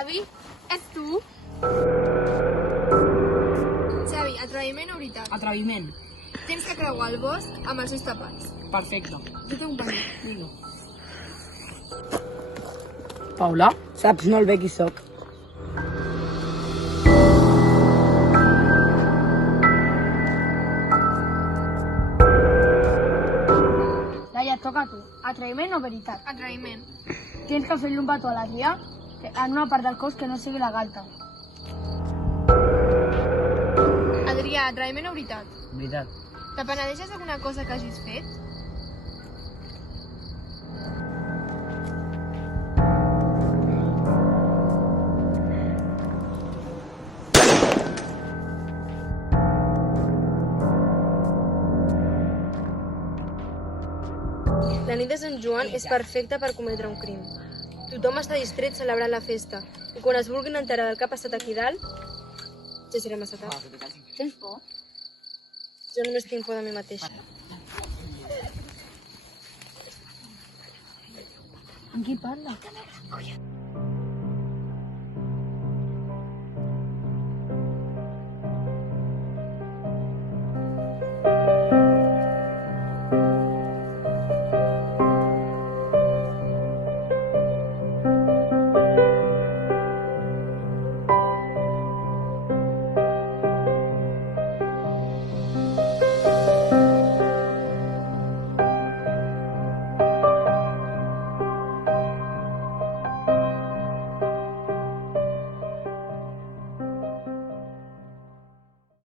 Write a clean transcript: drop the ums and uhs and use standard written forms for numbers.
Xavi, ets tu? Xavi, atreviment o veritat? Atreviment. Tens que creuar el bosc amb els ulls tapats. Perfecte. Jo t'acompanyo. Vinga. Paula? Saps molt bé qui sóc. Laia, toca a tu. Atreviment o veritat? Atreviment. Tens que fer-li un petó a l'Adrià en una part del cos que no sigui la galta. Adrià, atreviment o veritat? Veritat. Te penedeixes d'alguna cosa que hagis fet? La nit de Sant Joan és perfecta per cometre un crim. Tothom està distret celebrant la festa i quan es vulguin enterar del que ha passat aquí dalt, ja serà massa tard. Tens por? Jo només tinc por de mi mateixa. Amb qui parla?